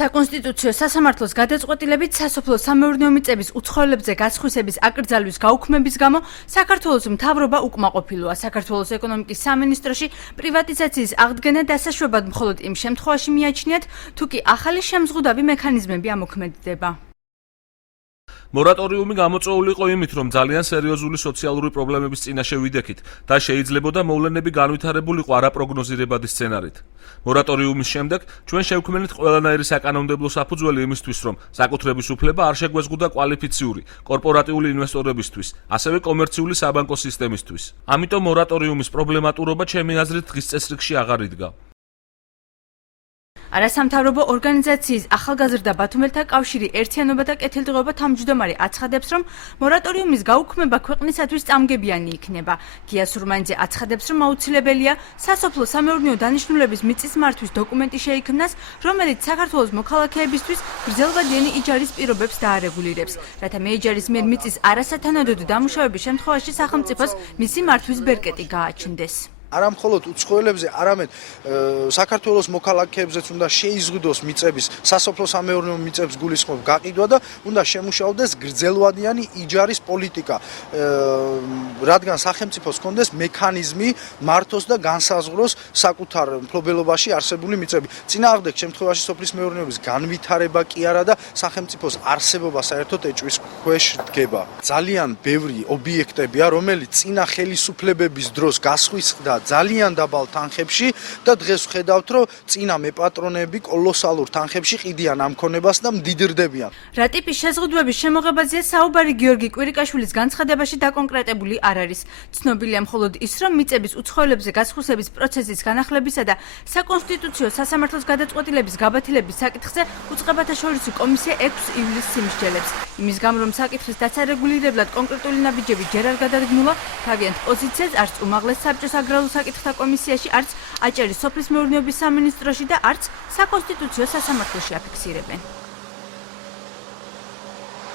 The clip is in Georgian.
საკონსტიტუციო სასამართლოს გადაწყვეტილებით სასოფლო სამეურნეო მიწების უცხოელებზე გასხვისების აკრძალვის გაუქმების გამო საქართველოს მთავრობა უკმაყოფილოა. საქართველოს ეკონომიკის სამინისტროში პრივატიზაციის აღდგენა დასაშვებად მხოლოდ იმ შემთხვევაში მიაჩნიათ, თუ კი ახალი შემზღუდავი მექანიზმები ამოქმედდება. მორატორიუმი გამოწვეული იყო იმით, რომ ძალიან სერიოზული სოციალური პრობლემების წინაშე ვიდექით და შეიძლებოდა მოვლენები განვითარებულიყო არაპროგნოზირებადი სცენარით. მორატორიუმის შემდეგ ჩვენ შევქმნით ყველანაირი საკანონმდებლო საფუძველი იმისთვის, რომ საკუთრების უფლება არ შეგვეზღუდა კვალიფიციური, კორპორატიული ინვესტორებისთვის, ასევე კომერციული საბანკო სისტემისთვის. ამიტომ მორატორიუმის პრობლემატურობა ჩემი აზრით დღის წესრიგში აღარ იდგა. არასამთავრობო ორგანიზაციის ახალგაზრდა ბათუმელთა კავშირი ერთიანობა და კეთილდღეობა თავმჯდომარე აცხადებს, რომ მორატორიუმის გაუქმება ქვეყნისათვის წამგებიანი იქნება. გია სურმანიძე აცხადებს, რომ აუცილებელია სასოფლო სამეურნეო დანიშნულების მიწის მართვის დოკუმენტი შეიქმნას, რომელიც საქართველოს მოქალაქეებისთვის გრძელვადიანი იჯარის პირობებს დაარეგულირებს, რათა მეიჯარის მიერ მიწის არასათანადოდ დამუშავების შემთხვევაში სახელმწიფოს მისი მართვის ბერკეტი გააჩნდეს. არა მხოლოდ უცხოელებზე, არამედ საქართველოს მოქალაქეებზეც უნდა შეიზღუდოს მიწების, სასოფლო სამეურნეო მიწების გულისხმობ გაყიდვა და უნდა შემუშავდეს გრძელვადიანი იჯარის პოლიტიკა, რადგან სახელმწიფოს ჰქონდეს მექანიზმი მართოს და განსაზღვროს საკუთარ მფლობელობაში არსებული მიწები. წინააღმდეგ შემთხვევაში სოფლის მეურნეობის განვითარება კი არა და სახელმწიფოს არსებობა საერთოდ ეჭვის ქვეშ დგება. ძალიან ბევრი ობიექტებია, რომელიც წინა ხელისუფლებების დროს გასხვისდა ძალიან დაბალ თანხებში და დღეს ვხედავთ, რომ წინა მეპატრონეები კოლოსალურ თანხებში ყიდიან ამ ქონებას და მდიდრდებიან. რა ტიპის შეზღუდვების შემოღებაზეა საუბარი გიორგი კვირიკაშვილის განცხადებაში დაკონკრეტებული არ არის. ცნობილია მხოლოდ ის, რომ მიწების უცხოელებზე გასხვისების პროცესის განახლებისა და საკონსტიტუციო სასამართლოს გადაწყვეტილების გაბათილების საკითხზე უწყებათა შორისი კომისია 6 ივლისს იმსჯელებს. იმის გამო, რომ საკითხის დაცარეგულირებლად კონკრეტული ნაბიჯები ჯერ არ გადადგმულა, თავიანთ პოზიციას არც უმაღლეს საბჭოს აგრარულ საკითხთა კომისიაში, არც აჭარის სოფლის მეურნეობის სამინისტროში და არც საკონსტიტუციო სასამართლოში აფიქსირებენ.